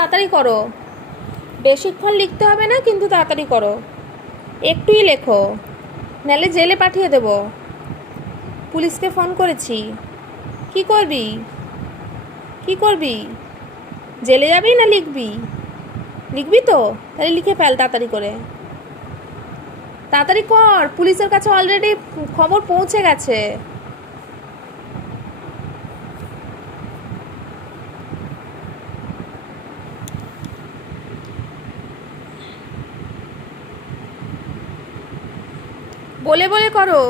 তাড়াতাড়ি করো। বেশিক্ষণ লিখতে হবে না, কিন্তু তাড়াতাড়ি করো। একটুই লেখো। নাহলে জেলে পাঠিয়ে দেব। পুলিশকে ফোন করেছি। কি করবি? কি করবি? জেলে যাবি না লিখবি? লিখবি তো? তাহলে লিখে ফেল তাড়াতাড়ি করে। তাড়াতাড়ি কর, পুলিশের কাছে অলরেডি খবর পৌঁছে গেছে। বলে বলে করো।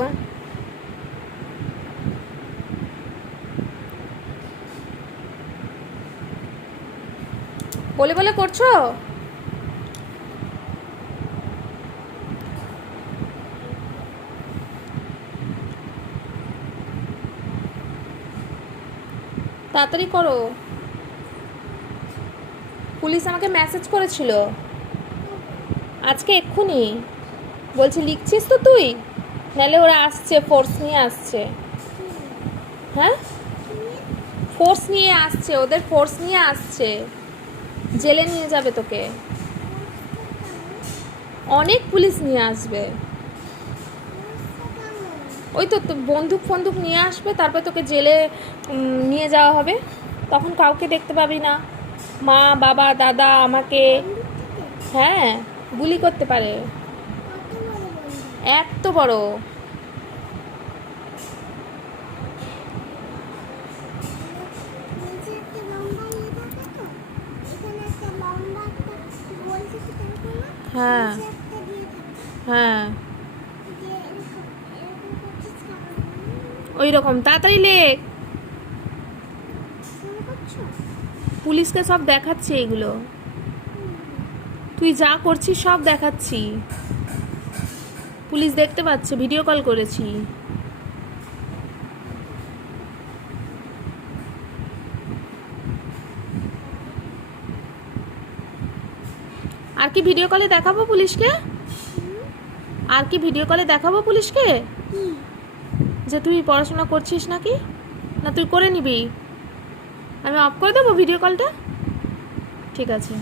বলে বলে করছ? তাড়াতাড়ি করো। পুলিশ আমাকে মেসেজ করেছিল। আজকে এক্ষুনি। বলছে, লিখছিস তো তুই? নাহলে ওরা আসছে ফোর্স নিয়ে আসছে। হ্যাঁ? ফোর্স নিয়ে আসছে, ওদের ফোর্স নিয়ে আসছে। জেলে নিয়ে যাবে তোকে। অনেক পুলিশ নিয়ে আসবে। ওই তো বন্দুক ফন্দুক নিয়ে আসবে, তারপর তোকে জেলে নিয়ে যাওয়া হবে। তখন কাউকে দেখতে পাবি না। মা, বাবা, দাদা, আমাকে হ্যাঁ গুলি করতে পারে। এত বড়। হ্যাঁ। হ্যাঁ। ওই রকম তাড়াতাড়ি লেখ পুলিশকে সব দেখাচ্ছি এগুলো। তুই যা করছিস সব দেখাচ্ছি। পুলিশ দেখতে পাচ্ছে ভিডিও কল করেছি। আর কি ভিডিও কলে দেখাবো পুলিশকে? আর কি ভিডিও কলে দেখাবো পুলিশকে? যে তুই পড়াশোনা করছিস নাকি? না, তুই করে নিবি। আমি অফ করে দেবো ভিডিও কলটা ঠিক আছে।